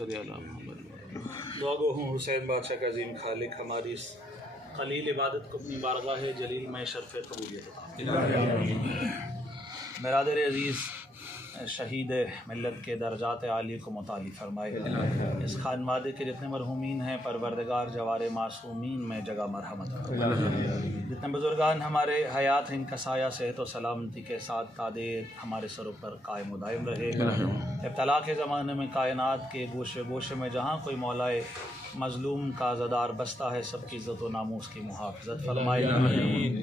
दुआ गो हूँ हुसैन बादशाह का अजीम खालिक हमारी इस खलील इबादत को अपनी बारगाह जलील में शर्फ़ कबूलियत बरादर अज़ीज़ शहीद मिल्लत के दर्जात आली को मुताली फरमाए। इस खानवादे के जितने मरहूमीन हैं परवरदिगार जवार मासूमीन में जगह मरहमत करे। जितने बुजुर्गान हमारे हयात हैं इनका साया सेहत व सलामती के साथ तादे हमारे सरों पर कायम दायम रहे। इब्तला के ज़माने में कायनात के गोशे गोशे में जहाँ कोई मौलाए मज़लूम का ज़दार बसता है सबकी इज़्ज़त व नामूस की मुहाफ़िज़त फरमाए।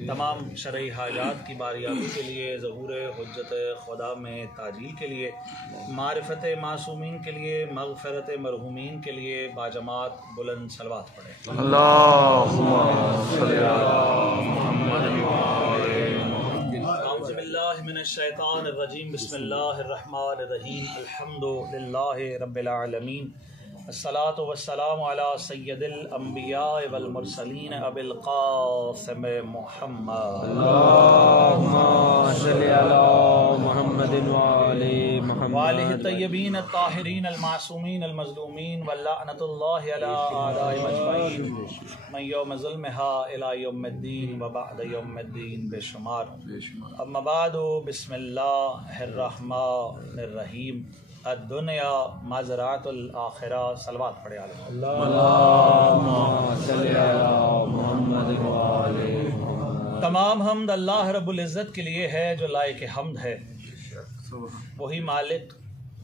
तमाम शरई हाजात की बारियाबी के लिए ज़हूर हुज्जत खुदा में ताजील के लिए मारिफत मासूमीन के लिए मग़फ़िरत मरहूमीन के लिए बाजमात बुलंद सलवात पढ़े। अल्लाहुम्मा सल्ली अला औज़ु बिल्लाहि मिनश शैतानिर रजीम बिस्मिल्लाहिर रहमानिर रहीम अल्हम्दुलिल्लाहि रब्बिल आलमीन अस्सलातु वस्सलामु अला सय्यदिल अंबिया वल मुरसलीन अबिल क़ासिम मुहम्मद अल्लाहुम्मा सल्ली अला मुहम्मदिन व आलि मुहम्मद व आलिहि तय्यबीन अत्ताहिरीन अल मासूमीन अल मज़लूमीन व लअनतुल्लाहि अला आदाइ अजमईन मन यौम ज़ुल्मिहा इला यौमिद्दीन व बअद यौमिद्दीन बेशुमार। अम्मा बादु बिस्मिल्लाहिर रहमानिर रहीम दुनिया मज़रातुल आखिरा सलवात पढ़े। तमाम हमद अल्लाह रब्बुल इज़्ज़त के लिए है जो लायक हम्द है। वही मालिक,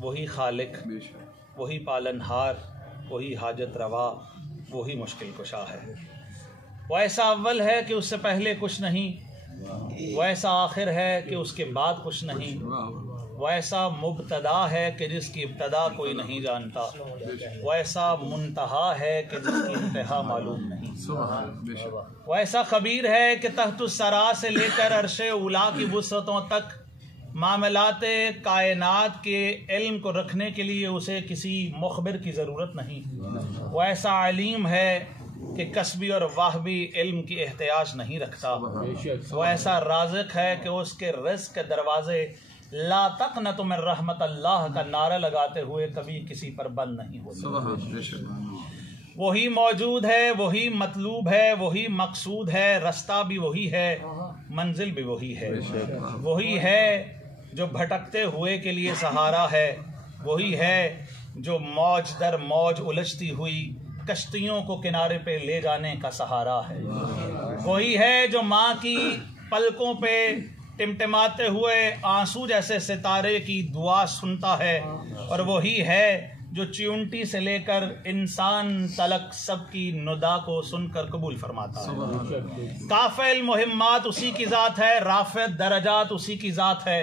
वही खालिक, वही पालनहार, वही हाजत रवा, वही मुश्किल कुशा है। वो ऐसा अव्वल है कि उससे पहले कुछ नहीं, वो ऐसा आखिर है कि उसके बाद कुछ नहीं, वो ऐसा मुब्तदा है कि जिसकी इब्तदा कोई नहीं जानता, वो ऐसा मुंतहा है कि जिसकी इंतहा मालूम नहीं, वो ऐसा खबीर है कि तहतुस सरा से लेकर अर्शे उला की वुसअतों तक मामलाते कायनात के इल्म को रखने के लिए उसे किसी मुखबिर की ज़रूरत नहीं। वो ऐसा अलीम है कि कसबी और वाहबी इल्म की एहतियाज नहीं रखता। वो ऐसा राज़िक है कि उसके रिज़्क़ के दरवाज़े ला तक़नतु मिन रहमत अल्लाह का नारा लगाते हुए कभी किसी पर बंद नहीं होते। वही मौजूद है, वही मतलूब है, वही मकसूद है, रास्ता भी वही है, मंजिल भी वही है। वही है जो भटकते हुए के लिए सहारा है, वही है जो मौज दर मौज उलझती हुई कश्तियों को किनारे पे ले जाने का सहारा है। वही है जो माँ की पलकों पे टिमटिमाते हुए आंसू जैसे सितारे की दुआ सुनता है, और वही है जो च्यूंटी से लेकर इंसान तलक सबकी नुदा को सुनकर कबूल फरमाता है। काफिल मुहिम्मात उसी की ज़ात है, राफ़िद दरजात उसी की ज़ात है।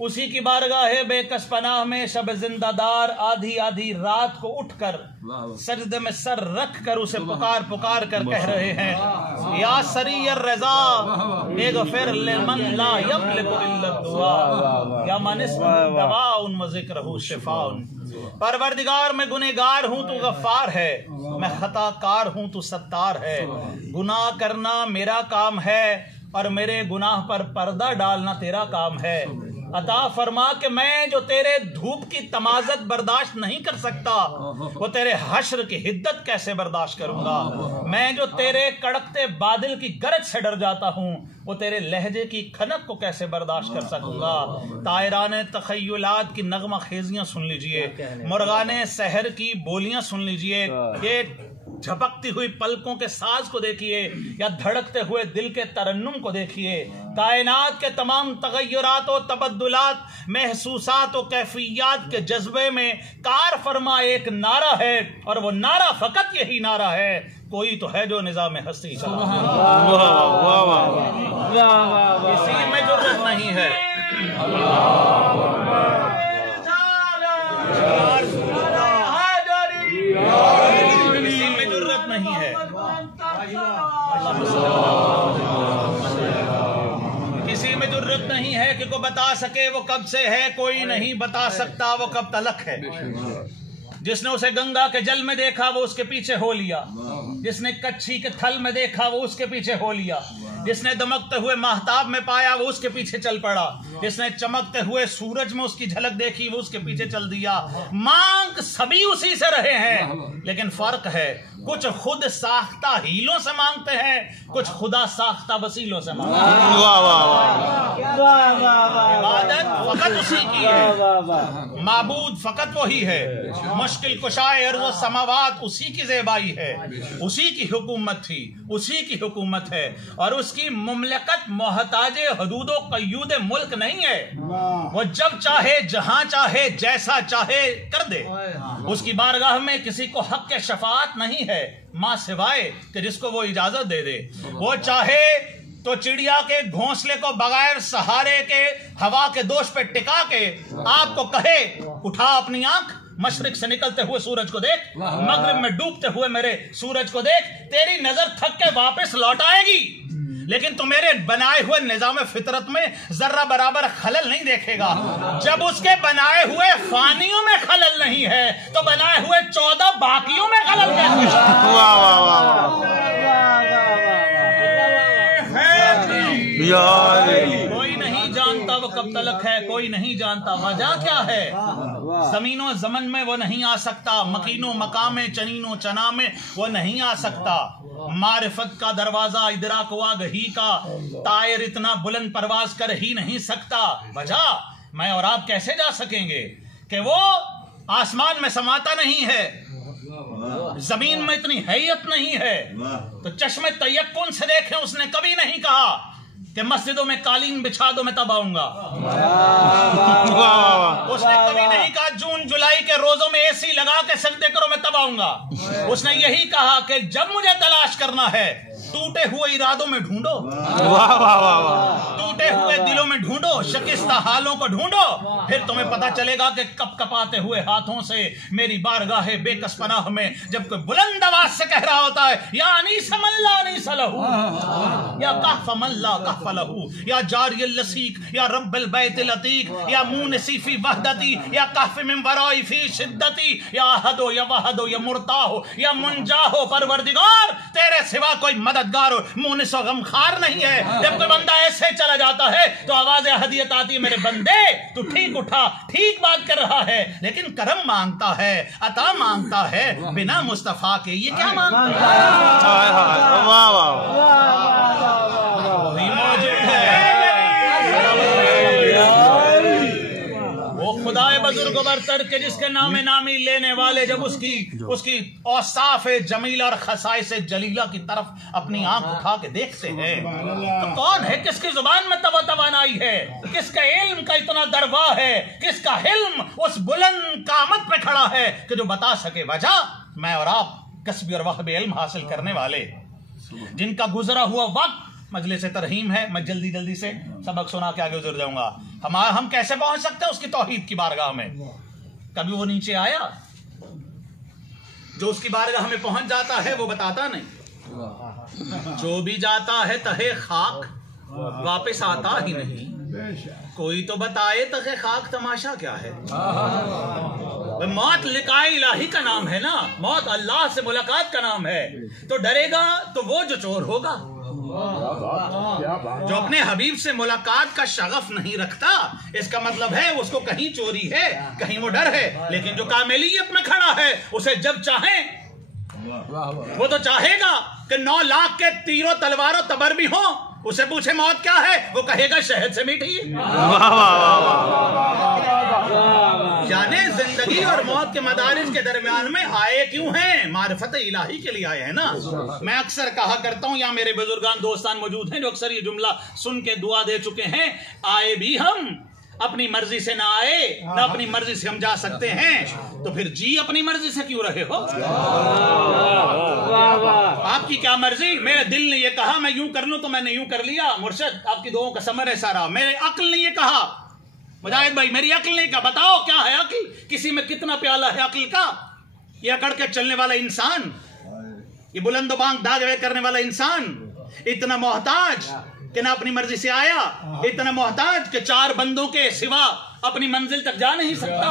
उसी की बारगाह बेकस पनाह में शब जिंदादार आधी आधी रात को उठकर सजदे में सर रख कर उसे पुकार पुकार कर कह रहे हैं, या सरीयर रज़ा इग़फ़िर लिमन ला यक़्लिबु इल्ला दुआ या मन इस्मुहु दवाउन व ज़िक्रुहु शिफ़ाउन। परवरदिगार मैं गुनहगार हूँ तू गफ्फार है, मैं खताकार हूँ तू सत्तार है। गुनाह करना मेरा काम है और मेरे गुनाह पर पर्दा डालना तेरा काम है। अता फरमा कि मैं जो तेरे धूप की तमाज़त बर्दाश्त नहीं कर सकता, वो तेरे हश्र की हिद्दत कैसे बर्दाश्त करूंगा। मैं जो तेरे कड़कते बादल की गरज से डर जाता हूँ, वो तेरे लहजे की खनक को कैसे बर्दाश्त कर सकूंगा। तायराने तखय्युलात की नगमा खेजियां सुन लीजिए, मुर्गाने सहर की बोलियां सुन लीजिए, ये झपकती हुई पलकों के साज को देखिए या धड़कते हुए दिल के तरन्नुम को देखिए। कायनात के तमाम तगय्युरात और तबद्दुलात, महसूसात और कैफियत के जज्बे में कार फरमा एक नारा है, और वो नारा फकत यही नारा है, कोई तो है जो निज़ाम हस्ती चला। किसी में जुर्रत नहीं है, नहीं है, किसी में जुर्रत नहीं है कि को बता सके वो कब से है, कोई नहीं बता सकता वो कब तलक है। जिसने उसे गंगा के जल में देखा वो उसके पीछे हो लिया, जिसने कच्छी के थल में देखा वो उसके पीछे हो लिया, जिसने दमकते हुए महताब में पाया वो उसके पीछे चल पड़ा, जिसने चमकते हुए सूरज में उसकी झलक देखी वो उसके पीछे चल दिया। मांग सभी उसी से रहे हैं, लेकिन फर्क है कुछ खुद साख्ता हीलों से मांगते हैं, कुछ खुदा साख्ता वसीलों से मांगते हैं। इबादत फकत उसी की है, माबूद फकत वही है, मुश्किल कुशाए अर्ज़ व समावात उसी की ज़ेबाई है, उसी की हुकूमत थी, उसी की हुकूमत है, और उसकी मुमलकत मोहताजे हदूदो क़य्यूद मुल्क नहीं है। वो जब चाहे जहां चाहे जैसा चाहे कर दे। उसकी बारगाह में किसी को हक के शफाअत नहीं है मां सिवाय कि जिसको वो इजाजत दे दे। वो चाहे तो चिड़िया के घोंसले को बगैर सहारे के हवा के दोष पे टिका के आपको कहे उठा अपनी आंख, मशरिक से निकलते हुए सूरज को देख, मगरिब में डूबते हुए मेरे सूरज को देख, तेरी नजर थक के वापस लौट आएगी, लेकिन तू मेरे बनाए हुए निजाम फितरत में जर्रा बराबर खलल नहीं देखेगा। जब उसके बनाए हुए फानियों में खलल नहीं है तो बनाए हुए 14 बाकियों में खलल कैसे? कोई नहीं जानता वो कब तलक है, कोई नहीं जानता वजह क्या है। जमीनों जमन में वो नहीं आ सकता, मकीनो मकामे चनीनो चना में वो नहीं आ सकता। मारिफत का दरवाजा इदराक हुआ गही का तायर इतना बुलंद परवाज कर ही नहीं सकता। वजह मैं और आप कैसे जा सकेंगे कि वो आसमान में समाता नहीं है, जमीन में इतनी हैयत नहीं है। तो चश्मे तयक्कुन से देखें, उसने कभी नहीं कहा कि मस्जिदों में कालीन बिछा दो मैं तब आऊंगा। उसने कभी नहीं कहा जून जुलाई के रोजों में एसी लगा के सजदे करो मैं तब आऊंगा। उसने यही कहा कि जब मुझे तलाश करना है टूटे हुए इरादों में ढूंढो, टूटे हुए दिलों में ढूंढो, शकिस्ता हालों को ढूंढो, फिर तुम्हें पता चलेगा कि कप कपाते हुए हाथों से मेरी बारगाह बेकस पनाह में जब कोई बुलंद आवाज से कह रहा होता है या अनीस मल्ला अनीस लहू, या कहफ मल्ला कहफ लहू, या जारियल लसीक, या रब्बल बैतिल अतीक, या मुनसी फी वहदती, या कहफ मिन वराई फी शिद्दती, या अहदो या वहदो या मुर्ताहो या मुंजाहो, परवरदिगार तेरे सिवा कोई मददगार मुनिस और गमखार नहीं है। जब कोई बंदा ऐसे चला जाता है तो आवाज हदियत आती है, मेरे बंदे तू ठीक उठा, ठीक बात कर रहा है, लेकिन करम मांगता है, अता मांगता है, बिना मुस्तफा के ये क्या मांगता है? वही मौजूद है वो खुदाए बुजुर्ग बरतर के जिसके नामे नामी लेने वाले जब उसकी औसाफ जमीला और खसाई से जलीला की तरफ अपनी आंख उठा के देखते हैं तो कौन है, किसकी जुबान में तवानाई है, किसका इल्म का इतना दरवाह है, किसका हिल्म उस बुलंद कामत पे खड़ा है कि जो बता सके वजह। मैं और आप कसबी और वहबे इल्म हासिल करने वाले जिनका गुजरा हुआ वक्त मजलिस तरहीम है, मैं जल्दी जल्दी से सबक सुना के आगे गुजर जाऊंगा। हम कैसे पहुंच सकते हैं उसकी तौहीद की बारगाह में? कभी वो नीचे आया? जो उसकी बारगाह में पहुंच जाता है वो बताता नहीं, जो भी जाता है तहे खाक वापस आता ही नहीं। कोई तो बताए तहे खाक तमाशा क्या है। मौत लिकाए इलाही का नाम है ना, मौत अल्लाह से मुलाकात का नाम है। तो डरेगा तो वो जो चोर होगा, जो अपने हबीब से मुलाकात का शगफ नहीं रखता, इसका मतलब है उसको कहीं चोरी है, कहीं वो डर है। लेकिन जो कामिलियत में खड़ा है उसे जब चाहे वो तो चाहेगा कि 9 लाख के तीरों तलवारों तबर भी हो, उसे पूछे मौत क्या है, वो कहेगा शहद से मीठी। जाने जिंदगी और मौत के मदारिज के दरमियान में आए क्यों हैं? मारिफत इलाही के लिए आए हैं ना। मैं अक्सर कहा करता हूं, या मेरे बुजुर्गान दोस्तान मौजूद हैं जो अक्सर ये जुमला सुन के दुआ दे चुके हैं, आए भी हम अपनी मर्जी से ना आए, ना अपनी मर्जी से हम जा सकते हैं, तो फिर जी अपनी मर्जी से क्यों रहे हो? आपकी क्या मर्जी? मेरे दिल ने ये कहा मैं यूं कर लूं तो मैंने यूं कर लिया। मुर्शिद आपकी दुआओं का समर है सारा। मेरे अक्ल ने ये कहा, मुजाहिद भाई मेरी अक्ल ने कहा। बताओ क्या है अक्ल? किसी में कितना प्याला है अक्ल का? ये अकड़ के चलने वाला इंसान, ये बुलंद बांग दागे करने वाला इंसान, इतना मोहताज कि ना अपनी मर्जी से आया, इतना मोहताज कि 4 बंदों के सिवा अपनी मंजिल तक जा नहीं सकता।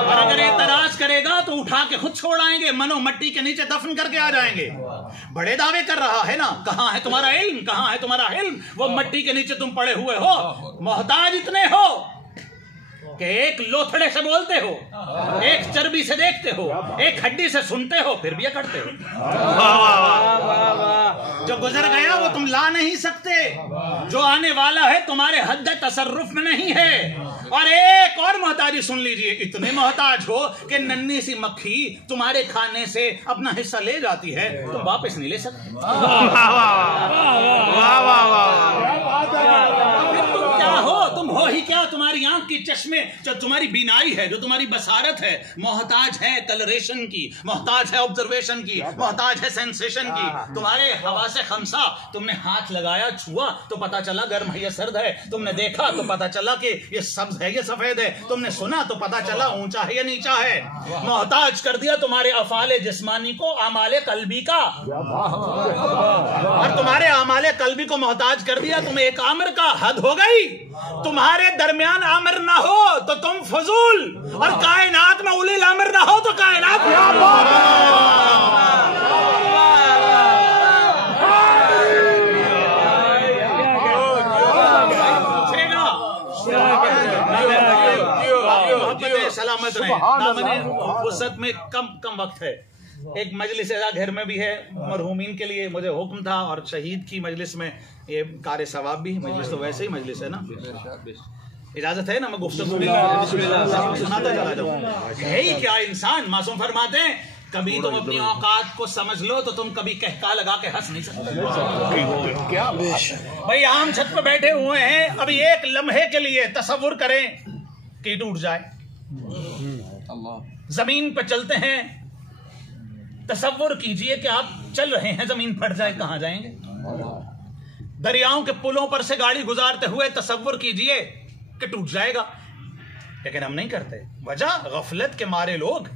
और अगर एतराज करेगा तो उठा के खुद छोड़ आएंगे, मनो मट्टी के नीचे दफन करके आ जाएंगे। बड़े दावे कर रहा है ना, कहां है तुम्हारा इल्म, कहां है तुम्हारा इल्म? वो मट्टी के नीचे तुम पड़े हुए हो, मोहताज इतने हो कि एक लोथड़े से बोलते हो, एक चर्बी से देखते हो, एक हड्डी से सुनते हो, फिर भी ये करते हो। जो गुजर गया वो तुम ला नहीं सकते, जो आने वाला है तुम्हारे हद तसर्रुफ में नहीं है। और एक और मोहताजी सुन लीजिए, इतने मोहताज हो कि नन्ही सी मक्खी तुम्हारे खाने से अपना हिस्सा ले जाती है, तुम वापस नहीं ले सकते। तुम क्या हो? तुम हो ही क्या? तुम्हारी आंख की चश्मे, जो तुम्हारी बीनाई है, जो तुम्हारी बसारत है, मोहताज है कलरेशन की, मोहताज है ऑब्जर्वेशन की, मोहताज है सेंसेशन की। तुम्हारे हवासे खमसा, तुमने हाथ लगाया, छुआ तो पता चला गर्म है या सर्द है, तुमने देखा तो पता चला कि ये सब्ज है या सफेद है, तुमने सुना तो पता चला ऊंचा है या नीचा है। मोहताज कर दिया तुम्हारे अफाले जिस्मानी को आमाले कल्बी का, और तुम्हारे आमाले कल्बी को मोहताज कर दिया तुम्हें एक आमिर का। हद हो गई, तुम्हारे दरमियान आमिर ना हो तो तुम फजूल, और कायनात में उलिल आमिर ना हो तो कायनात सलामत रहे। फुर्सत में कम वक्त है। एक मजलिस घर में भी है मरहूमीन के लिए, मुझे हुक्म था, और शहीद की मजलिस में ये कार्य सवाब भी। मजलिस तो वैसे ही मजलिस है ना, इजाजत है ना, मैं गुफ्तगू सुनाता चला जाऊं। है ही क्या इंसान। मासूम फरमाते हैं, कभी तुम अपनी औकात को समझ लो तो तुम कभी कहका लगा के हंस नहीं सकते। क्या भाई, आम छत पे बैठे हुए हैं, अभी एक लम्हे के लिए तसव्वुर करें कि टूट जाए। जमीन पे चलते हैं, तसव्वुर कीजिए कि आप चल रहे हैं, जमीन फट जाए, कहां जाएंगे? दरियाओं के पुलों पर से गाड़ी गुजारते हुए तसव्वुर कीजिए कि टूट जाएगा, लेकिन हम नहीं करते। वजह गफलत के मारे लोग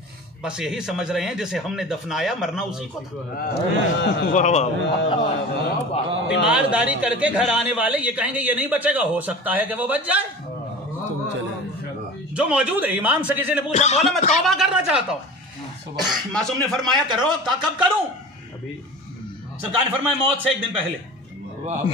बस यही समझ रहे हैं जिसे हमने दफनाया मरना उसी को था। तीमारदारी करके घर आने वाले ये कहेंगे ये नहीं बचेगा, हो सकता है कि वो बच जाए। जो मौजूद है, इमाम से किसी ने पूछा, मौला मैं तौबा करना चाहता हूं। मासूम ने फरमाया करो। कब करूं? सरकार ने फरमाया मौत से एक दिन पहले। मौत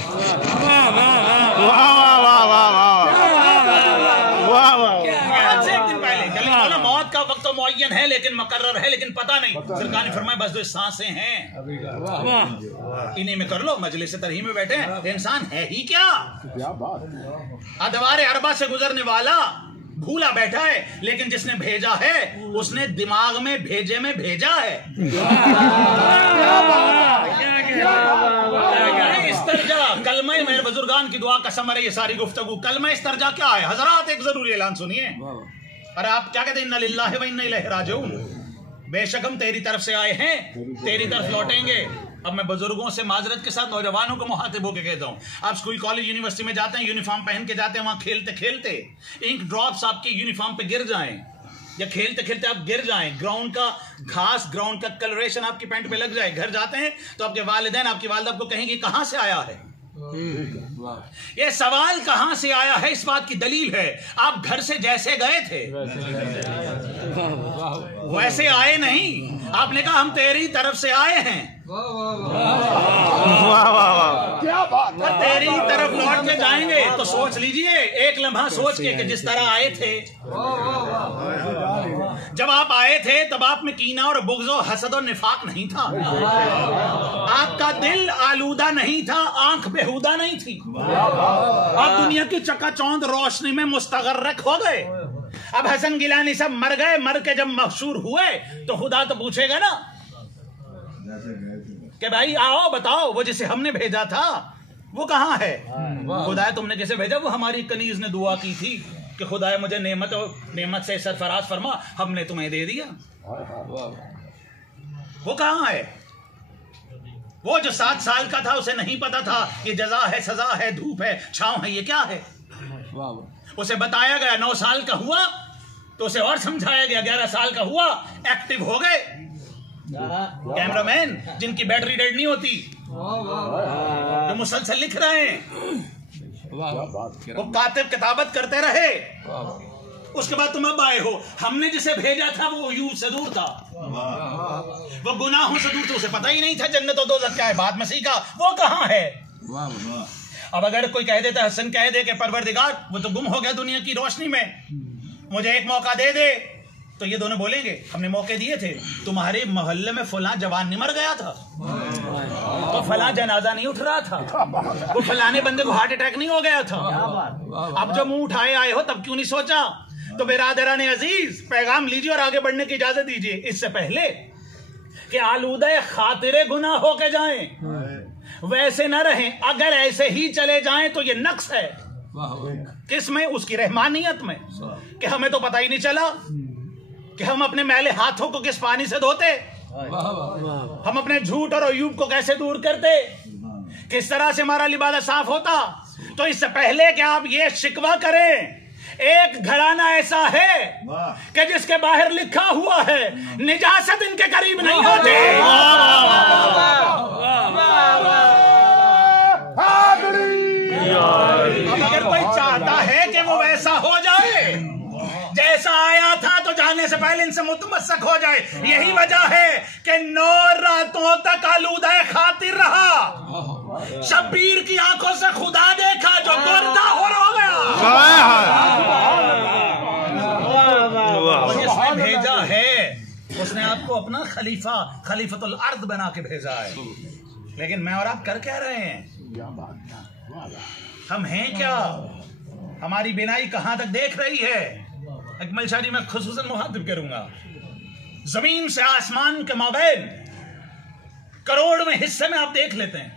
से एक दिन पहले। चलिए मौला, मौत का वक्त तो मुअय्यन है, लेकिन मुकर्रर है, लेकिन पता नहीं। सरकार ने फरमाया बस जो सांसें हैं इन्हीं में कर लो। मजलिस तरही में बैठे हैं, इंसान है ही क्या? अदवार अरबा से गुजरने वाला भूला बैठा है, लेकिन जिसने भेजा है उसने दिमाग में भेजे में भेजा है। इस्तरजा कलमा मेरे बुजुर्गान की दुआ का समर है ये सारी गुफ्तगू। कलमा इस्तरजा क्या है हजरात? एक जरूरी ऐलान सुनिए। अरे आप क्या कहते हैं? इन्ना लिल्लाहि व इन्ना इलैहि राजिऊन। बेशक हम तेरी तरफ से आए हैं, तेरी तरफ लौटेंगे। अब मैं बुजुर्गों से माजरत के साथ नौजवानों को मुखातिब होकर कहता हूँ, आप स्कूल कॉलेज यूनिवर्सिटी में जाते हैं, यूनिफॉर्म पहन के जाते हैं, वहां खेलते खेलते इंक ड्रॉप्स आपके यूनिफॉर्म पे गिर जाएं, या खेलते खेलते आप गिर जाएं, ग्राउंड का घास, ग्राउंड का कलरेशन आपकी पैंट पे लग जाए, घर जाते हैं तो आपके वालिदैन आपकी वालिदा आपको कहेंगे कहां से आया है? ये सवाल कहां से आया है इस बात की दलील है, आप घर से जैसे गए थे वैसे आए नहीं। आपने कहा हम तेरी तरफ से आए हैं, क्या बात है, तेरी तरफ लौट के जाएंगे। तो सोच लीजिए एक लम्हा सोच के कि जिस तरह आए थे, जब आप आए थे तब आप में कीना और बुग़्ज़ और हसद और निफाक नहीं था, आपका दिल आलूदा नहीं था, आंख बेहुदा नहीं थी, आप दुनिया की चकाचौंध रोशनी में मुस्तगर्रक हो गए। अब हसन गिलानी सब मर गए, मर के जब मशहूर हुए तो खुदा तो पूछेगा ना कि भाई आओ बताओ वो जिसे हमने भेजा था वो कहां है? खुदा तुमने कैसे भेजा? वो हमारी कनीज ने दुआ की थी कि खुदा मुझे नेमत से सरफराज फरमा, हमने तुम्हें दे दिया। वो कहां है? वो जो 7 साल का था उसे नहीं पता था ये जजा है, सजा है, धूप है, छांव है, ये क्या है? उसे बताया गया। 9 साल का हुआ तो उसे और समझाया गया। 11 साल का हुआ, एक्टिव हो गए। कैमरामैन जिनकी बैटरी डेड नहीं होती, जो मुसलसल लिख रहे हैं, वो कातिब किताबत करते रहे, उसके बाद तुम अब आए हो। हमने जिसे भेजा था वो यूं से दूर था, वो गुनाहों से दूर था, उसे पता ही नहीं था जन्नत और दोज़ख क्या है, बाद में सीखा वो कहाँ है। अब अगर कोई कह देता, हसन कह दे कि परवरदिगार वो तो गुम हो गया दुनिया की रोशनी में, मुझे एक मौका दे दे, तो ये दोनों बोलेंगे हमने मौके दिए थे, तुम्हारे मोहल्ले में फलां जवान नहीं मर गया था, तो फलां जनाजा नहीं उठ रहा था, वो फलाने बंदे को हार्ट अटैक नहीं हो गया था, अब जो मुंह उठाए आए हो तब क्यों नहीं सोचा। तो बिरादरान अजीज, पैगाम लीजिए और आगे बढ़ने की इजाजत दीजिए, इससे पहले कि आलूदे खातिरे गुनाह होके जाएं, वैसे न रहें। अगर ऐसे ही चले जाएं तो ये नक्स है, किसमें? उसकी रहमानियत में, कि हमें तो पता ही नहीं चला कि हम अपने मैले हाथों को किस पानी से धोते, हम अपने झूठ और अयूब को कैसे दूर करते, किस तरह से हमारा लिबादा साफ होता। तो इससे पहले कि आप ये शिकवा करें, एक घराना ऐसा है कि जिसके बाहर लिखा हुआ है निजासत इनके करीब नहीं होती। अगर कोई चाहता है कि वो वैसा हो जाए जैसा आया था, तो जाने से पहले इनसे मुतमस्सक हो जाए। यही वजह है कि 9 रातों तक आलूदा खातिर रहा, शब्बीर की आंखों से खुदा देखा जो मुर्दा हो गया। उसने भेजा है, उसने आपको अपना खलीफतुल अर्द बना के भेजा है। लेकिन मैं और आप कर क्या रहे हैं? हम हैं क्या? हमारी बिनाई कहां तक देख रही है? अकमल शारी मैं खुसूसन मुखातिब करूंगा, जमीन से आसमान के माबैन करोड़वें हिस्से में आप देख लेते हैं।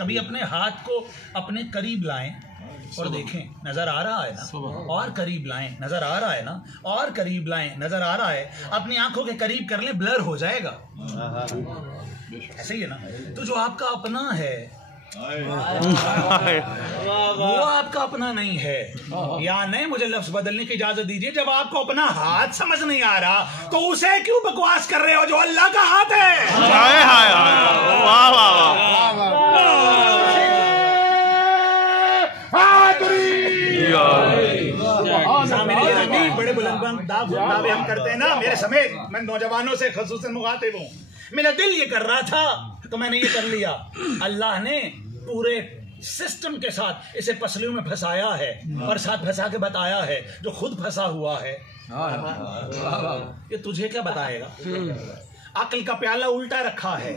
कभी अपने हाथ को अपने करीब लाएं और देखें, नजर आ रहा है ना, और करीब लाएं, नजर आ रहा है ना, और करीब लाएं, नजर आ रहा है। अपनी आंखों के करीब कर लें, ब्लर हो जाएगा। ऐसे ही है ना। तो जो आपका अपना है वो आपका अपना नहीं है। या नहीं, मुझे लफ्ज बदलने की इजाजत दीजिए। जब आपको अपना हाथ समझ नहीं आ रहा तो उसे क्यों बकवास कर रहे हो जो अल्लाह का हाथ है? बड़े बुलंद दावे हम करते हैं ना, मेरे समेत। मैं नौजवानों से खसूसन मुखातिब हूं। मेरा दिल ये कर रहा था तो मैंने ये कर लिया। अल्लाह ने पूरे सिस्टम के साथ इसे पसलियों में फंसाया है और साथ फंसा के बताया है जो खुद फंसा हुआ है। ये तुझे क्या बताएगा? अक्ल का प्याला उल्टा रखा है,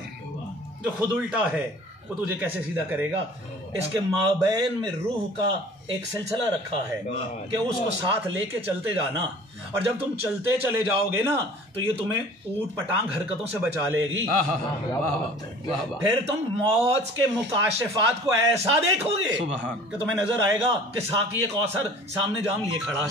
जो खुद उल्टा है वो तुझे कैसे सीधा करेगा? इसके माबैन में रूह का एक सिलसिला रखा है कि उसको साथ लेके चलते जाना, और जब तुम चलते चले जाओगे ना तो ये तुम्हें ऊट पटांग हरकतों से बचा लेगी। फिर तुम मौत के मुकाशफात को ऐसा देखोगे कि तुम्हें नजर आएगा कि साकी एक कौसर सामने जाम लिए खड़ा है।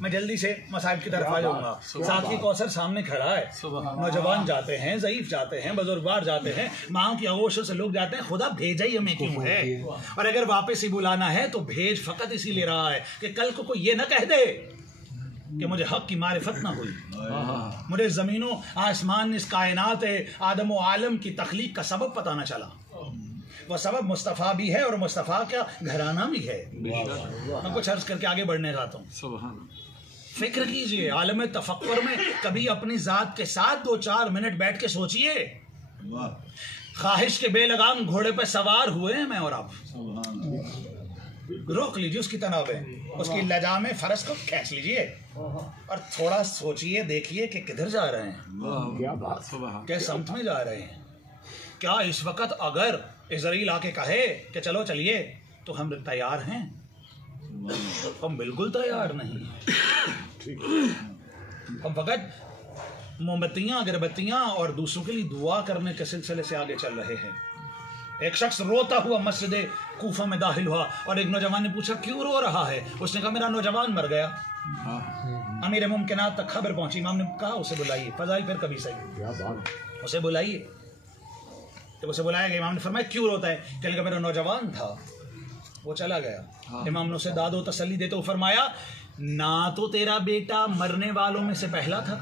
मैं जल्दी से मसाइब की तरफ आ जाऊंगा। साकी कौसर सामने खड़ा है, नौजवान जाते हैं, ज़ईफ जाते हैं, बुजुर्गवार जाते हैं, माँ की आगोशों से लोग जाते हैं। खुदा भेजा ही हमें क्यों है? और अगर वापस ही बुलाना है तो भेज फकत इसीलिए रहा है कि कल को कोई ये ना कह दे कि मुझे हक की मारिफत ना हुई, मुझे जमीनों आसमान इस कायनात आदम व आलम की तख्लीक का सबब पता ना चला। वह सबब मुस्तफ़ा भी है और मुस्तफ़ा का घराना भी है। मैं कुछ अर्ज करके आगे बढ़ने जाता हूँ। फिक्र कीजिए, आलम तफक्कुर में कभी अपनी जात के साथ 2-4 मिनट बैठ के सोचिए। ख्वाहिश के बेलगाम घोड़े पे सवार हुए हैं मैं और आप। रोक लीजिए उसकी तनावें, उसकी लजा में फरस को खींच लीजिए और थोड़ा सोचिए, देखिए कि किधर जा रहे हैं, क्या समत में जा रहे हैं। क्या इस वक्त अगर इज़राइल आके कहे कि चलो चलिए तो हम तैयार हैं? हम बिल्कुल तैयार नहीं। हम फकत मोमबत्तियां, अगरबत्तियां और दूसरों के लिए दुआ करने के सिलसिले से आगे चल रहे हैं। एक शख्स रोता हुआ मस्जिद कूफा में दाखिल हुआ और एक नौजवान ने पूछा क्यों रो रहा है? उसने कहा मेरा नौजवान मर गया। अमीर मुमकिनात तक खबर पहुंची। इमाम ने कहा उसे बुलाइए। फजाइल फिर कभी सही, उसे बुलाइए। तो उसे बुलाया गया। इमाम ने फरमाया क्यों रोता है? कल का मेरा नौजवान था, वो चला गया। इमाम ने उसे दादो तसल्ली देते हुए फरमाया ना तो तेरा बेटा मरने वालों में से पहला था,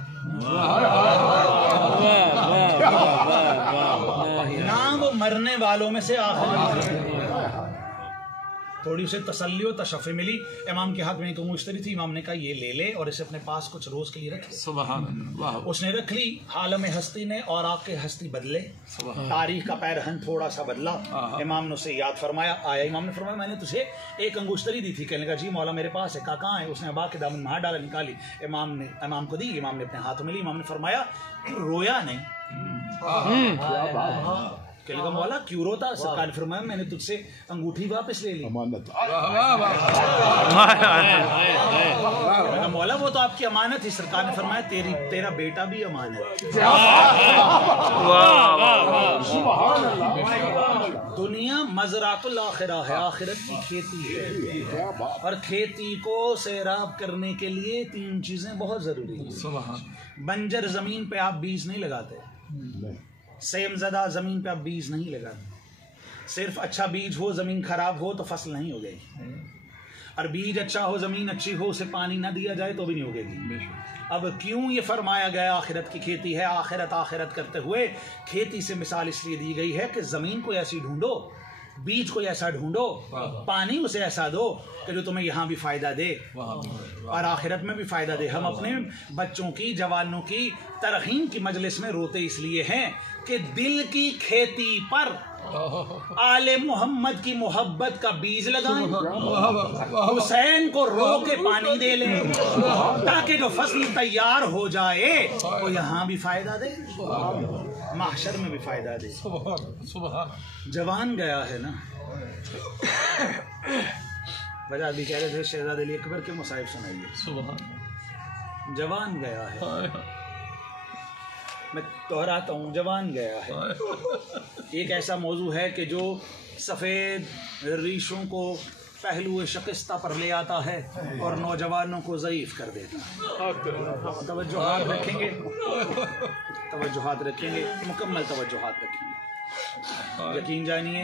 ना वो मरने वालों में से आखिरी था। थोड़ी उसे तसल्ली और तशफ़ी मिली। इमाम के हाथ में एक मुश्तरी थी, इमाम ने कहा ये ले ले और इसे अपने पास कुछ रोज के लिए रख ले। सुभान अल्लाह। उसने रख ली। आलम हस्ती ने और आके हस्ती बदले, तारीख का पैरहन थोड़ा सा बदला। इमाम ने उसे याद फरमाया, आया इमाम ने फरमाया मैंने तुझे एक अंगुश्तरी दी थी। कहने लगा जी मौला मेरे पास है। कहा कहाँ है? उसने अबा के दामन में हाथ डाला, निकाली, इमाम को दी। इमाम ने अपने हाथों में ली। इमाम ने फरमाया रोया नहीं। कहने लगा मौला क्यों रोता? सरकार ने फरमाया मैंने तुझसे अंगूठी वापस ले ली। मौला वो तो आपकी अमानत थी। सरकार ने फरमाया तेरा बेटा भी अमानत। दुनिया मज़रातुल आखिरा है, आखिरत की खेती है। और खेती को सैराब करने के लिए 3 चीजें बहुत जरूरी है। बंजर जमीन पे आप बीज नहीं लगाते, सेमज़दा ज़मीन पे आप बीज नहीं लगाते। सिर्फ अच्छा बीज हो, ज़मीन खराब हो तो फसल नहीं उगेगी। और बीज अच्छा हो, ज़मीन अच्छी हो, उसे पानी ना दिया जाए तो भी नहीं उगेगी। अब क्यों ये फरमाया गया आखिरत की खेती है? आखिरत करते हुए खेती से मिसाल इसलिए दी गई है कि ज़मीन को ऐसी ढूंढो, बीज को ऐसा ढूंढो, पानी उसे ऐसा दो कि जो तुम्हें यहाँ भी फायदा दे और आखिरत में भी फायदा दे। हम अपने बच्चों की, जवानों की तरहीम की मजलिस में रोते इसलिए हैं कि दिल की खेती पर आले मोहम्मद की मोहब्बत का बीज लगाएं, हुसैन को रो के पानी दे लें ताकि जो फसल तैयार हो जाए वो यहाँ भी फायदा दे, महशर में भी फायदा दे। जवान गया है ना, वजह भी कह रहे थे शहजादे अली अकबर के मुसाहिब सुनाइए। जवान गया है, मैं दोहराता हूँ, जवान गया है। एक ऐसा मौजू है कि जो सफ़ेद रीशों को पहलू शिकस्ता पर ले आता है और नौजवानों को ज़ईफ़ कर देता है। तवज्जुहात रखेंगे, तवज्जुहात रखेंगे, मुकम्मल तवज्जुहात रखेंगे। यकीन जानिए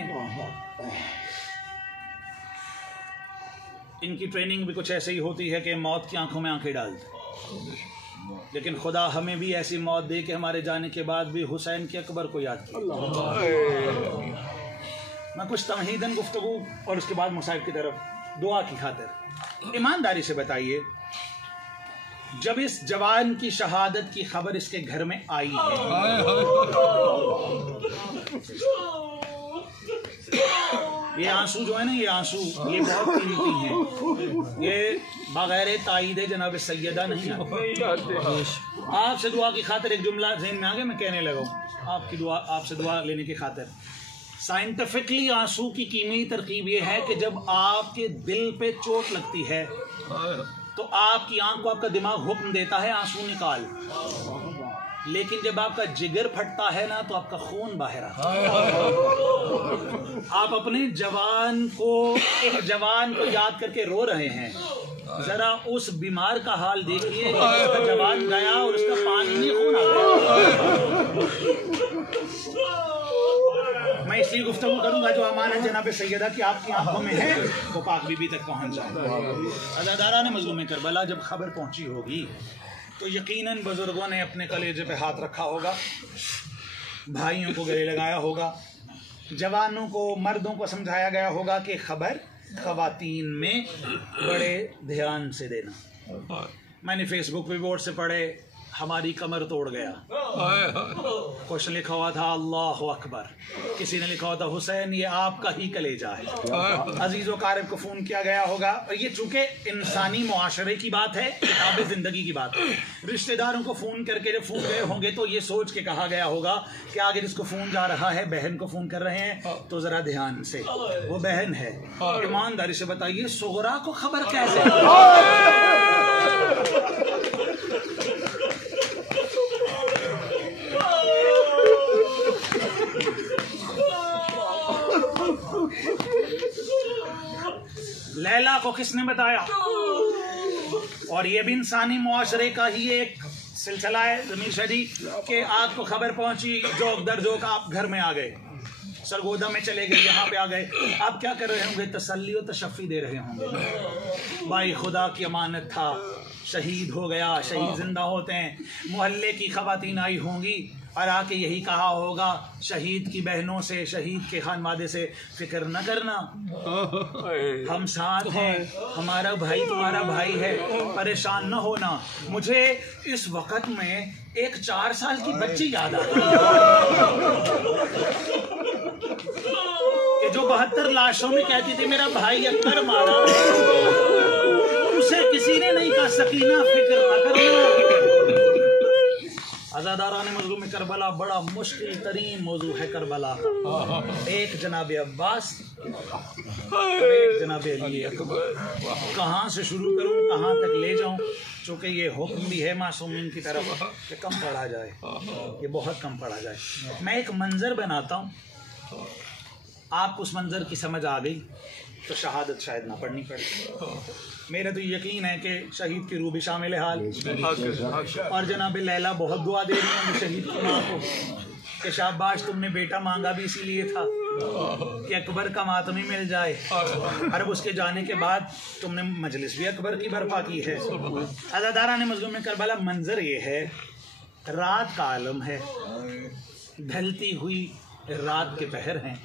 इनकी ट्रेनिंग भी कुछ ऐसे ही होती है कि मौत की आंखों में आंखें डालते, लेकिन खुदा हमें भी ऐसी मौत दे कि हमारे जाने के बाद भी हुसैन के अकबर को याद किया। मैं कुछ तमहीदन गुफ्तगू और उसके बाद मुसाहिब की तरफ दुआ की खातिर। ईमानदारी से बताइए, जब इस जवान की शहादत की खबर इसके घर में आई है, ये आंसू जो है ना, ये आंसू ये बहुत कीमती हैं। ये बगैर ताईद जनाब सैयदा नहीं आते। आपसे दुआ की खातिर एक जुमला ज़हन में आ गया, मैं कहने लगा हूँ आपकी दुआ, आपसे दुआ लेने की खातिर। साइंटिफिकली आंसू की कीमती तरकीब ये है कि जब आपके दिल पे चोट लगती है तो आपकी आंख को आपका दिमाग हुक्म देता है आंसू निकाल, लेकिन जब आपका जिगर फटता है ना तो आपका खून बाहर आता है। आप अपने जवान को, एक जवान को याद करके रो रहे हैं, जरा उस बीमार का हाल देखिए, उसका जवान गया और उसका पानी नहीं खून आ गया। मैं इसलिए गुफ्तगू करूंगा जो अमानत जनाब सैयदा की आपकी आंखों में है वो पाक बीबी तक पहुंच जाए। अज़ादारान मज़लूम करबला जब खबर पहुंची होगी तो यकीनन बुजुर्गों ने अपने कलेजे पे हाथ रखा होगा, भाइयों को गले लगाया होगा, जवानों को, मर्दों को समझाया गया होगा कि खबर ख़वातीन में बड़े ध्यान से देना। मैंने फेसबुक पे बोर्ड से पढ़े हमारी कमर तोड़ गया, कुछ लिखा हुआ था अल्लाह अकबर, किसी ने लिखा हुआ था हुसैन ये आपका ही कलेजा है। अजीज़ो कारब को फ़ोन किया गया होगा, और ये चूँकि इंसानी मुआशरे की बात है, किताब ज़िंदगी की बात है, रिश्तेदारों को फ़ोन करके जब फ़ोन गए होंगे तो ये सोच के कहा गया होगा कि आगे जिसको फ़ोन जा रहा है, बहन को फ़ोन कर रहे हैं तो ज़रा ध्यान से, वो बहन है। ईमानदारी से बताइए सुगरा को खबर कैसे? लैला को किसने बताया? और ये भी इंसानी मुआशरे का ही एक सिलसिला है ज़मीशरी के आपको खबर पहुंची, जोक दर जोक आप घर में आ गए, सरगोदा में चले गए, यहाँ पे आ गए, आप क्या कर रहे होंगे? तसल्ली और तशफ़ी दे रहे होंगे। भाई खुदा की अमानत था, शहीद हो गया, शहीद जिंदा होते हैं, मोहल्ले की ख़वातीन आई होंगी और आके यही कहा होगा शहीद की बहनों से, शहीद के खानवादे से फिक्र न करना, हम साथ हैं, हमारा भाई तुम्हारा भाई है, परेशान न होना। मुझे इस वक्त में एक 4 साल की बच्ची याद आ गई कि जो 72 लाशों में कहती थी मेरा भाई अकबर मारा, उसे किसी ने नहीं कहा सकीना फिक्र न करना। आज़ादारान मज़लूम में करबला बड़ा मुश्किल तरीन मौजू है करबला। एक जनाब अब्बास, एक जनाब अली अकबर, कहाँ से शुरू करूँ, कहाँ तक ले जाऊँ? चूँकि ये हुक्म भी है मासूमीन की तरफ कि कम पढ़ा जाए, ये बहुत कम पढ़ा जाए। मैं एक मंजर बनाता हूँ, आप उस मंजर की समझ आ गई तो शहादत शायद ना पढ़नी पड़े। मेरा तो यकीन है कि शहीद की रूह भी शामिल हाल, और जनाब लैला बहुत दुआ दे रही हैं शहीद की माँ को कि शाबाश तुमने बेटा मांगा भी इसीलिए था कि अकबर का मातमी मिल जाए, और अब उसके जाने के बाद तुमने मजलिस भी अकबर की बर्पा की है। अज़ादारा ने मज़लूम में करबला मंजर ये है, रात का आलम है, ढलती हुई रात के पहर हैं।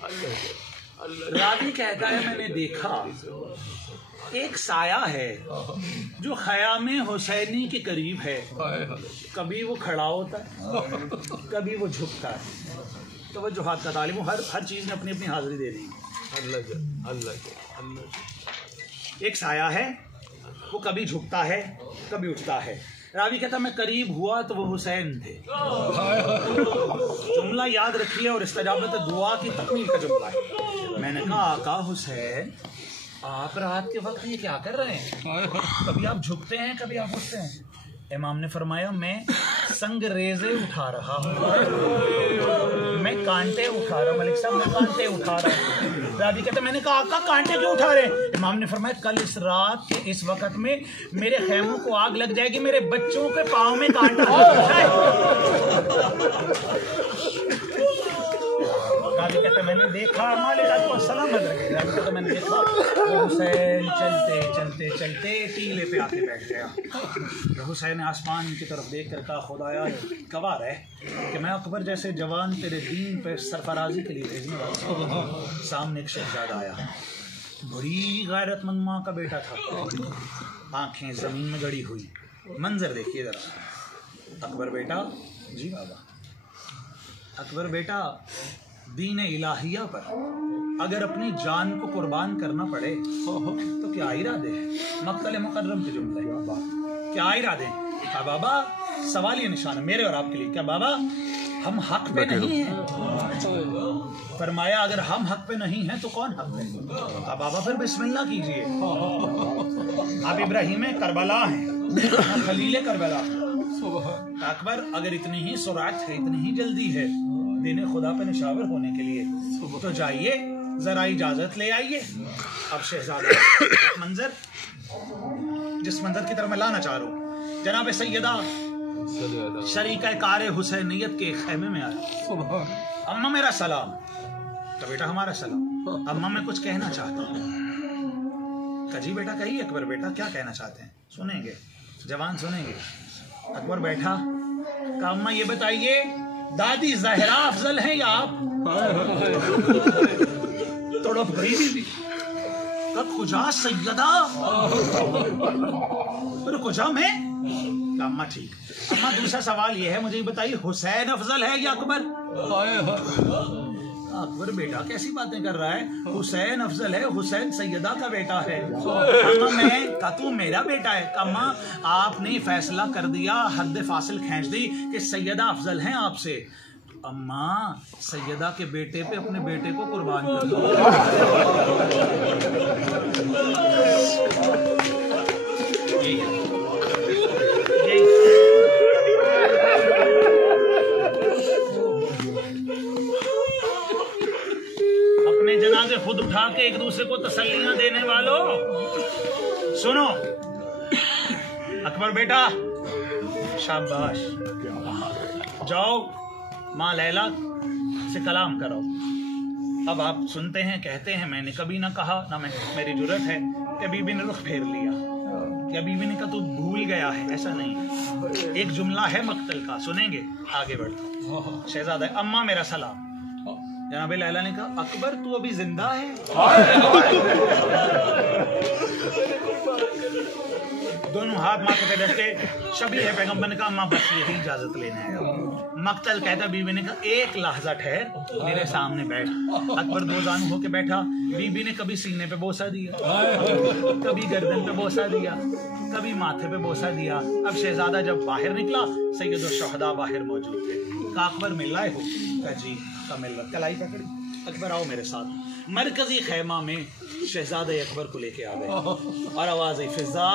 रावी कहता है मैंने देखा एक साया है जो ख़याम हुसैनी के करीब है, कभी वो खड़ा होता है, कभी वो झुकता है। तो वह जो हाथ का तालिब हर चीज़ में अपनी अपनी हाजिरी दे रही है। एक साया है, वो कभी झुकता है कभी उठता है। रावी कहता मैं करीब हुआ तो वो हुसैन थे। जुमला याद रखिए और इस्तजाबत दुआ की तकमील का जुमला है। मैंने कहा आका हुसैन आप रात के वक्त ये क्या कर रहे हैं? कभी आप झुकते हैं कभी आप उठते हैं। इमाम ने फरमाया मैं संगरेज़े उठा रहा हूँ, मैं कांटे उठा रहा हूँ। मलिक साहब मैं कांटे उठा रहा हूँ। रावी कहते मैंने कहा आका कांटे क्यों उठा रहे हैं? इमाम ने फरमाया कल इस रात के इस वक्त में मेरे खैमों को आग लग जाएगी, मेरे बच्चों के पाँव में कांटा रावी कहते मैंने देखा कहते मैंने देखा हुसैन चलते चलते चलते टीले पे आके बैठ गया। हुसैन आसमान की तरफ देख कर कहा खुदाया गवार है कि मैं अकबर जैसे जवान तेरे दीन पे सरफराजी के लिए भेजने वाला। सामने एक शहजादा आया, बड़ी गैरतमंद माँ का बेटा था, आंखें जमीन में गड़ी हुई। मंजर देखिए जरा। अकबर बेटा, जी बाबा। अकबर बेटा दीन इलाहिया पर अगर अपनी जान को कुर्बान करना पड़े तो क्या इरादे हैं? मक्तल मुकर्रम के जुमले, क्या इरादे हैं? क्या बाबा सवाल ये निशान है मेरे और आपके लिए, क्या बाबा हम हक पे नहीं हैं? फरमाया अगर हम हक पे नहीं हैं तो कौन हक पे? क्या बाबा फिर बिस्मिल्लाह कीजिए। आप इब्राहिम करबला हैं, खलील करबला। अकबर अगर इतनी ही सुरात है, इतनी ही जल्दी है दीन खुदा पे निशावर होने के लिए तो जाइए जरा इजाजत ले आइए। अब शहजादा मंजर, जिस मंजर की तरफ मैं लाना चाह रहा हूँ, जनाब सैयदा शरीका कार हुसैनियत के खैमे में आया। अम्मा मेरा सलाम। तो बेटा हमारा सलाम। अम्मा मैं कुछ कहना चाहता हूँ। कजी बेटा कहिए। अकबर बेटा क्या कहना चाहते हैं? सुनेंगे जवान सुनेंगे। अकबर बैठा, कहा अम्मा ये बताइए दादी ज़हरा अफजल है या आप? तड़प गई थी। कब खुजा सैयदा? फिर खुजा में? अम्मा ठीक। अम्मा दूसरा सवाल ये है, मुझे बताइए हुसैन अफजल है या अकबर? अकबर बेटा कैसी बातें कर रहा है? हुसैन अफजल है, हुसैन सैयदा का बेटा है। अम्मा मैं का तू मेरा बेटा है? अम्मा आपने फैसला कर दिया, हद फासिल खींच दी कि सैयदा अफजल हैं आपसे। अम्मा सैयदा के बेटे पे अपने बेटे को कुर्बान कर दो। अपने जनाजे खुद उठा के एक दूसरे को तसल्लियां देने वालों सुनो। अकबर बेटा शाबाश, जाओ माँ लैला से कलाम करो। अब आप सुनते हैं, कहते हैं, मैंने कभी ना कहा, ना मेरी जरूरत है कि बीबी ने रुख फेर लिया, क्या बीबी ने कहा तू भूल गया है, ऐसा नहीं। एक जुमला है मक्तल का, सुनेंगे, आगे बढ़ता। शहजादा, अम्मा मेरा सलाम। जनाब लैला ने कहा अकबर तू अभी जिंदा है? दोनों हाथ माथे पे रख के शबीह है पैगंबर ने कहा अम्मा बस यही इजाजत लेने आया। मक्तल कहता बीबी ने कहा एक लहजा ठहर, मेरे सामने बैठ। अकबर दो जानू होके बैठा। बीबी ने कभी सीने पे बोसा दिया, कभी गर्दन पे बोसा दिया, कभी माथे पे बोसा दिया। अब शहजादा जब बाहर निकला, सैयदुल शुहदा बाहर मौजूद थे। कहा अकबर मिल रहे हो? कहा जी। का मिल रहा। कलाई पकड़ी, अकबर आओ मेरे साथ। मरकजी खैमा में शहजादे अकबर को लेके आ गए और आवाज आई फिजा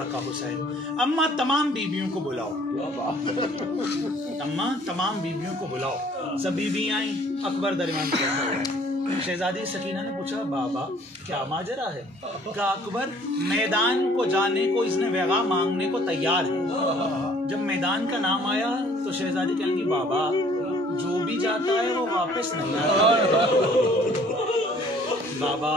आका हुसैन, अम्मा तमाम बीबियों को बुलाओ, अम्मा तमाम बीबियों को बुलाओ। सब बीबी आई, अकबर दरमियान बैठा। शहजादी सकीना ने पूछा बाबा क्या माजरा है? कहा अकबर मैदान को जाने को इसने वेगा मांगने को तैयार है। जब मैदान का नाम आया तो शहजादी कहेंगी बाबा जो भी जाता है वो वापस नहीं आता, बाबा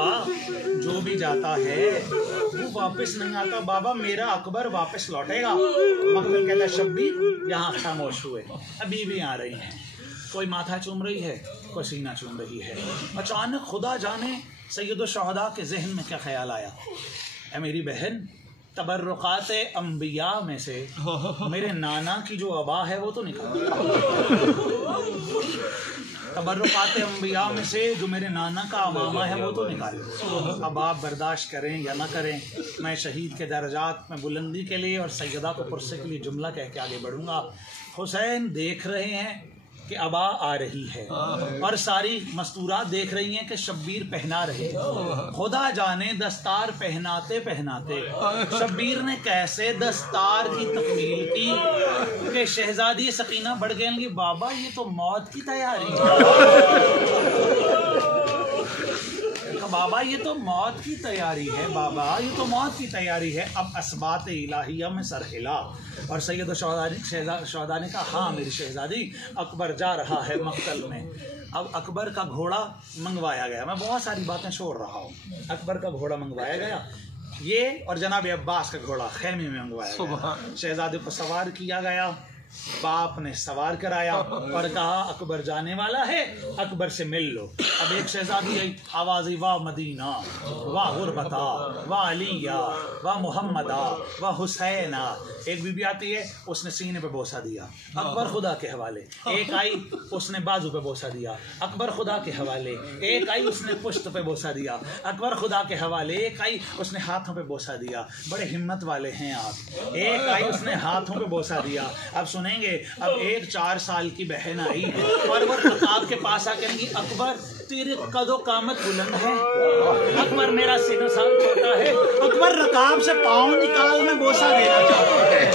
जो भी जाता है वो वापस नहीं आता, बाबा मेरा अकबर वापस लौटेगा। मकबूल कहता है शब्बीर यहाँ खामोश हुए, अभी भी आ रही हैं। कोई माथा चूम रही है, कोई सीना चूम रही है। अचानक खुदा जाने सैयदुल शुहदा के जहन में क्या ख्याल आया, ऐ मेरी बहन तबर्रुकात अंबिया में से मेरे नाना की जो अबा है वो तो निकाल, तबर्रुकात अंबिया में से जो मेरे नाना का अमामा है वो तो निकाल। अब आप बर्दाश्त करें या ना करें, मैं शहीद के दर्जात में बुलंदी के लिए और सैयदा को पुरसे के लिए जुमला कह के आगे बढ़ूंगा। हुसैन देख रहे हैं कि अबा आ रही है और सारी मस्तूरात देख रही हैं कि शब्बीर पहना रहे। खुदा जाने दस्तार पहनाते पहनाते शब्बीर ने कैसे दस्तार की तकमील की कि शहजादी सकीना बढ़ गई, बाबा ये तो मौत की तैयारी है, बाबा ये तो मौत की तैयारी है, बाबा ये तो मौत की तैयारी है। अब असबात इलाहिया में सर हिला और सैयद शुहदा ने कहा हाँ मेरी शहजादी अकबर जा रहा है मक्तल में। अब अकबर का घोड़ा मंगवाया गया, मैं बहुत सारी बातें छोड़ रहा हूँ। अकबर का घोड़ा मंगवाया गया, ये और जनाब अब्बास का घोड़ा खैमे में मंगवाया गया। शहजादे को सवार किया गया, बाप ने सवार कराया और कहा अकबर जाने वाला है, अकबर से मिल लो। अब एक शहजादी आई, आवाज वाह मदीना वाह गुरबता वाह अलिया वाह मुहम्मदा वाह हुसैना। एक बीबी आती है, उसने सीने पे बोसा दिया, अकबर खुदा के हवाले। एक आई, उसने बाजू पे बोसा दिया, अकबर खुदा के हवाले। एक आई, उसने पुश्त पे बोसा दिया, अकबर खुदा के हवाले। एक आई, उसने हाथों पे बोसा दिया, बड़े हिम्मत वाले हैं आप। एक आई, उसने हाथों पे बोसा दिया। अब सुनेंगे, अब एक 4 साल की बहन आई और वो खताब के पास आकर कहेंगी अकबर तेरे कदो कामत बुलंद है, अकबर मेरा सीना साल छोटा है, अकबर रकाब से पाँव निकाल में बोसा देना चाहता है।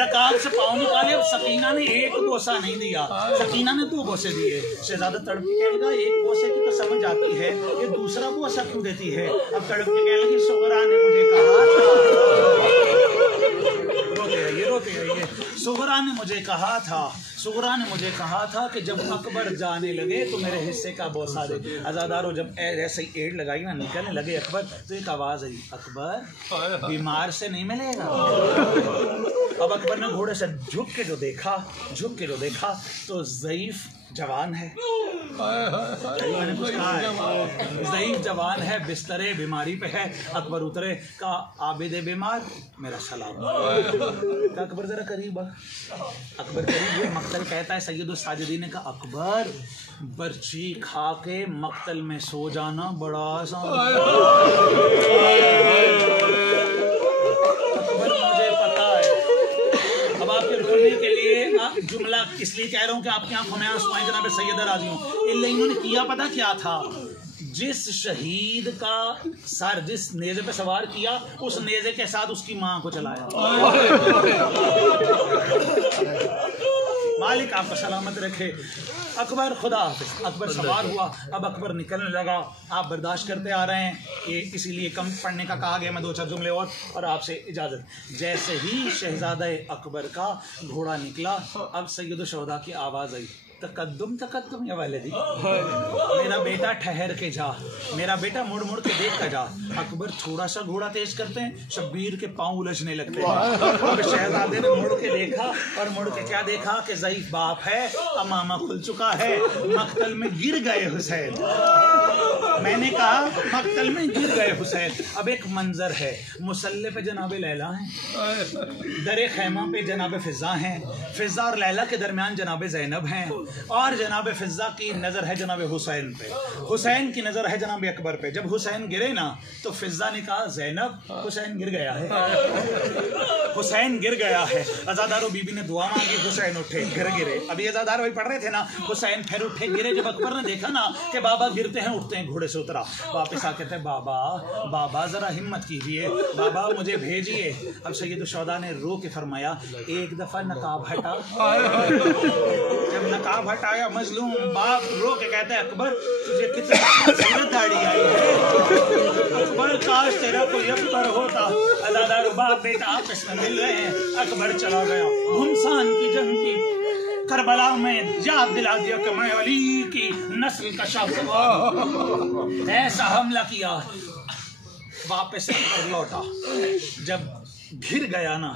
रकाब से पाँव निकाले। अब सकीना ने एक बोसा नहीं दिया, सकीना ने 2 बोसे दिए। शहजादा तड़प के कहेगा एक बोसे की तो समझ आती है, ये दूसरा बोसा क्यों देती है? अब तड़प के कहने लगी सुगरा ने मुझे कहा था, रोते आइए, सुगरा ने मुझे कहा था, सुगरा ने मुझे कहा था कि जब अकबर जाने लगे तो मेरे हिस्से का बोसा दे। अजादारों जब ऐसे ही एड़ लगाई ना, निकलने लगे अकबर, तो एक आवाज आई अकबर बीमार से नहीं मिलेगा। अब अकबर ने घोड़े से झुक के जो देखा तो ज़ईफ जवान है, मैंने कुछ कहा है, ज़ईफ जवान है, बिस्तरे बीमारी पे है। अकबर उतरे, का आबिद बीमार मेरा सलाम। अकबर जरा करीब आ, अकबर करीब हुए। मक्तल कहता है सैयदुल साजिदीन ने कहा अकबर बर्ची खा के मक्तल में सो जाना बड़ा आसान। अकबर मुझे पता है, अब आपके रोने के लिए जुमला इसलिए कह रहा हूँ कि आपकी आंखों में आंसू आए जनाब सैयदा राजी हूँ। इन्होंने किया पता क्या था, जिस शहीद का सर जिस नेज़े पे सवार किया उस नेज़े के साथ उसकी मां को चलाया। मालिक आपको सलामत रखे। अकबर खुदा हाफिज़। अकबर सवार हुआ, अब अकबर निकलने लगा। आप बर्दाश्त करते आ रहे हैं, ये इसीलिए कम पढ़ने का कहा गया। मैं 2-4 जुमले और आपसे इजाज़त। जैसे ही शहजादा अकबर का घोड़ा निकला, अब सैयद शुहदा की आवाज़ आई तकद्दुम तकद्दुम या वालिदी, मेरा बेटा ठहर के जा, मेरा बेटा मुड़ मुड़ के देख कर जा। अकबर थोड़ा सा घोड़ा तेज करते हैं, शब्बीर के पांव उलझने लगते हैं। अब शहजादे ने मुड़ के देखा और मुड़ के क्या देखा कि ज़ईफ बाप है, अमामा खुल चुका है, मक्तल में गिर गए हुसैन। मैंने कहा मक्तल में गिर गए हुसैन। अब एक मंजर है, मुसल्ले पे जनाब लैला हैं, दरे खैमा पे जनाब फिजा हैं, फिजा और लैला के दरमियान जनाब ज़ैनब हैं, और जनाब फिजा की नज़र है जनाब हुसैन पे, हुसैन की नज़र है जनाब अकबर पे। जब हुसैन गिरे ना तो फिजा ने कहा ज़ैनब हुसैन गिर गया है, हुसैन गिर गया है। अज़ादारो बीबी ने दुआ मांगी, हुसैन उठे, गिरे। अभी अज़ादार वही पढ़ रहे थे ना, हुसैन फिर उठे, गिरे। जब अकबर ने देखा ना कि बाबा गिरते हैं उठते हैं, घोड़े से उतरा, वापस आ कहते हैं बाबा बाबा जरा हिम्मत कीजिए, बाबा मुझे भेजिए। अब सैयद शौदा ने रो के फरमाया एक दफा नकाब हटा। जब नकाब हटाया मजलूम बाप रो के कहते हैं अकबर तुझे कितनी दाढ़ी आई है, अकबर काश तेरा कोई अकबर होता। अदादार बाप बेटा आपस में मिल रहे हैं, अकबर चला गया। घुमसान की जंग की करबला में याद दिला दिया कि मैं अली की नस्ल का शख्स, ऐसा हमला किया। वापस लौटा, जब घिर गया ना,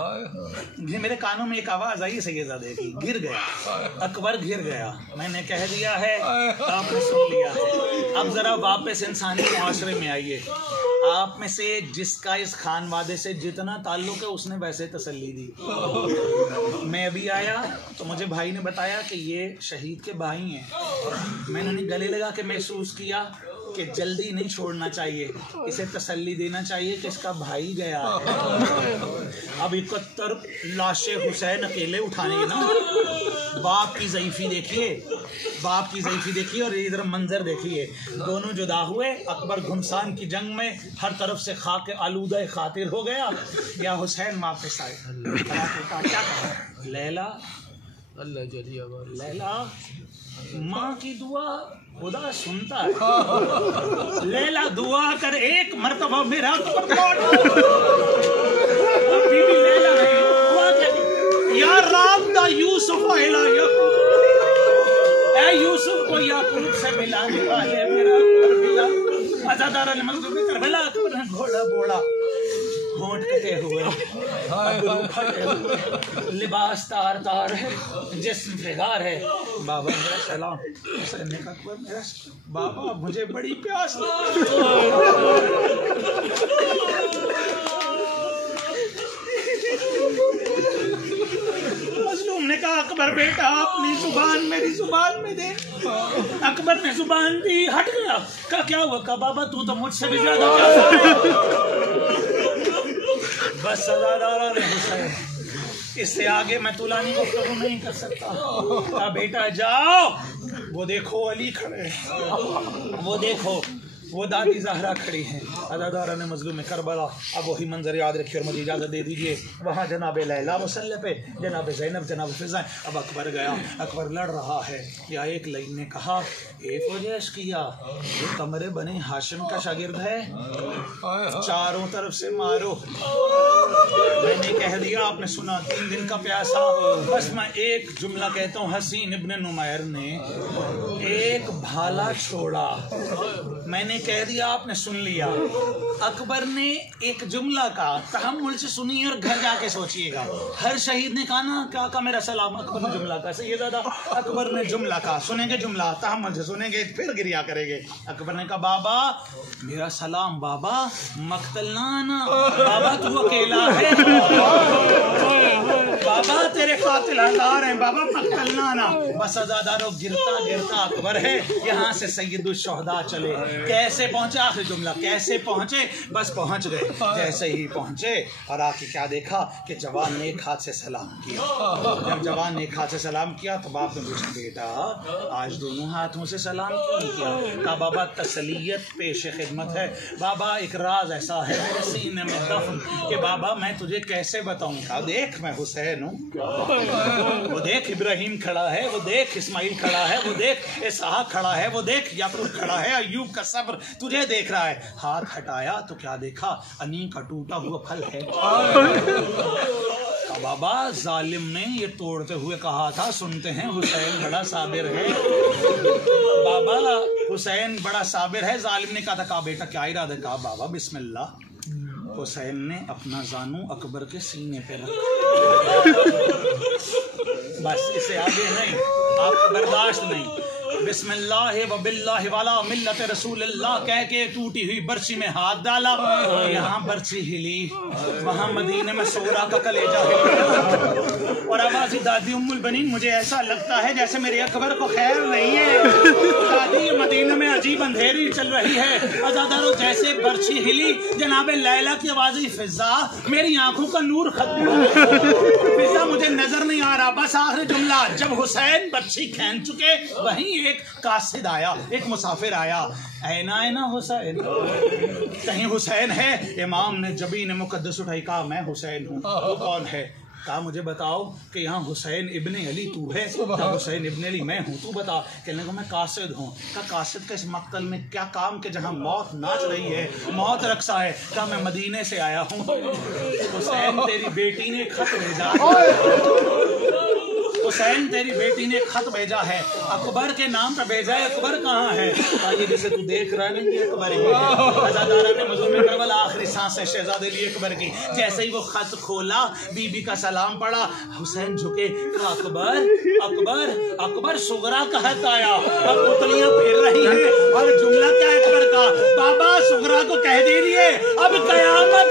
मेरे कानों में एक आवाज आई सैयदजादे की, गिर गया, अकबर घिर गया। मैंने कह दिया है, आपने सुन लिया है। अब जरा वापस इंसानी मुआशरे में आइए। आप में से जिसका इस खानवादे से जितना ताल्लुक है उसने वैसे तसल्ली दी। मैं अभी आया तो मुझे भाई ने बताया कि ये शहीद के भाई हैं। मैंने गले लगा के महसूस किया कि जल्दी नहीं छोड़ना चाहिए, इसे तसल्ली देना चाहिए कि इसका भाई गया है। अब 71 लाशें हुसैन अकेले उठाने ना। बाप की ज़ईफ़ी देखिए, बाप की ज़ईफ़ी देखिए और इधर मंजर देखिए, दोनों जुदा हुए। अकबर घुमसान की जंग में हर तरफ से खाक आलूदा खातिर हो गया, या हुसैन वापस आए। क्या कहा लैला, लैला माँ की दुआ खुदा सुनता है। लैला दुआ कर एक मर्तबा मेरा बीबी लैला दुआ कर, या राम दा यूसुफ आइला याकूब, ऐ यूसुफ को याकूब से मिलाने वाले मेरा करबला। अज़ादारा ने मंजूर करबला, अकबर ने घोड़ा बोड़ा, होंठ कटे हुए, लिबास तार तार है, जिस्म फिगार है। बाबा मेरा सलाम। हुसैन ने कहा अकबर मेरा बाबा मुझे बड़ी प्यास मजलूम ने कहा अकबर बेटा अपनी जुबान मेरी जुबान में दे। अकबर ने जुबान दी, हट गया। कहा क्या हुआ? कहा बाबा तू तो मुझसे भी ज्यादा बस अज़ादारा ने हुसैन, इससे आगे मैं तुलानी गुफ्तगू नहीं कर सकता। बेटा जाओ, वो देखो अली खड़े, वो देखो वो दादी ज़हरा खड़ी हैं। अज़ादारा ने मज़लूम में करबला। अब वही मंजर याद रखिए और मुझे इजाज़त दे दीजिए। वहाँ जनाब लैला मुसल्ले पे, जनाब ज़ैनब, जनाब फिज़ा। अब अकबर गया, अकबर लड़ रहा है। या एक लाइन ने कहा एक वजह किया, ये कमरे बने हाशिम का शागिर्द है, चारों तरफ से मारो। मैंने कह दिया, आपने सुना 3 दिन का प्यासा। बस मैं एक जुमला कहता हूँ, हसीन इब्न नुमैर ने एक भाला छोड़ा, मैंने कह दिया, आपने सुन लिया। अकबर ने एक जुमला कहा, तहम्मुल से सुनिए और घर जाके सोचिएगा। हर शहीद ने कहा ना, क्या कहा मेरा सलाम, अकबर ने जुमला कहा। सही ज़्यादा अकबर ने जुमला कहा, सुनेंगे जुमला, तहम्मुल से सुनेंगे, फिर गिरिया करेंगे। अकबर ने कहा बाबा मेरा सलाम, बाबा मक्तल ना आना, बाबा तू अकेला है, बाबा तेरे कातिल हज़ार हैं, बाबा मक्तल ना आना। बस अज़ादारो गिरता गिरता अकबर है, यहाँ से सैयदुल शुहदा चले। कैसे पहुंचे? आखिरी जुमला, कैसे पहुंचे? बस पहुंच गए। जैसे ही पहुंचे और आके क्या देखा कि जवान ने एक हाथ से सलाम किया। जब जवान ने एक हाथ से सलाम किया तो बाप ने पूछा बेटा आज दोनों हाथों से सलाम क्यों नहीं किया? कहा बाबा तसलियत पेश खिदमत है, बाबा एक राज ऐसा है मेरे सीने में दफन कि बाबा मैं तुझे कैसे बताऊं। कहा देख मैं हुसैन हूँ, वो देख इब्राहिम खड़ा है, वो देख इस्माइल खड़ा है, वो देख इसहाक खड़ा है, वो देख याकूब खड़ा है, अय्यूब का सब्र तुझे देख रहा है। हाथ हटाया तो क्या देखा? अनी का टूटा हुआ फल है। बाबा जालिम ने ये तोड़ते हुए कहा था, सुनते हैं हुसैन बड़ा साबिर है। बाबा हुसैन बड़ा साबिर है। जालिम ने कहा बेटा क्या इरादा? कहा बाबा बिस्मिल्लाह। हुसैन ने अपना जानू अकबर के सीने पे रखा। बस इससे आगे नहीं, आपको बर्दाश्त नहीं। बिस्मिल्लाह व बिल्लाह वाला मिल्लत रसूलुल्लाह कह के टूटी हुई बर्ची में हाथ डाला। यहाँ बर्ची हिली, वहाँ मदीने में सोरा का कलेजा हिला। और आवाज़ दादी उम्मुल बनीन, मुझे ऐसा लगता है जैसे मेरे अकबर को खैर नहीं है। दादी मदीने में अजीब अंधेरी चल रही है। अजादारो जैसे बर्ची हिली, जनाबे लैला की आवाज़, फिजा मेरी आंखों का नूर खत्म हो गया। फिजा मुझे नजर नहीं आ रहा। बस आखिरी जुमला, जब हुसैन बर्ची खींच चुके, वहीं एक कासिद आया, एक मुसाफिर आया। ऐना ऐना हुसैन, कहीं हुसैन है? इमाम ने जबीन मुकद्दस उठाई, कहा मैं हुसैन हूँ। तू कौन है? कहा मुझे बताओ कि यहाँ हुसैन इब्ने अली तू है? कहा हुसैन इब्ने अली मैं हूँ। तू बता। कहने लगा मैं कासिद हूँ। कहा कासिद के इस मक्तल में क्या काम के जहाँ मौत नाच रही है, मौत रक्सा है? कहा मैं मदीने से आया हूँ। हुसैन तेरी बेटी ने खत भेजा, हुसैन तेरी बेटी ने खत भेजा है, अकबर के नाम पर भेजा है। अकबर कहाँ है? ये जिसे तू देख रहा है नहीं, अकबर ही है। अज़ादारा ने मज़लूम करबला आखिरी सांस है शहजादे लिए अकबर की। जैसे ही वो खत खोला, बीबी का सलाम पड़ा, हुसैन झुके, कहा अकबर अकबर अकबर, सुगरा का खत आया। अब पुतलियां फिर रही हैं। और जुमला क्या है अकबर का? बाबा सुगरा को कह दीजिए अब कयामत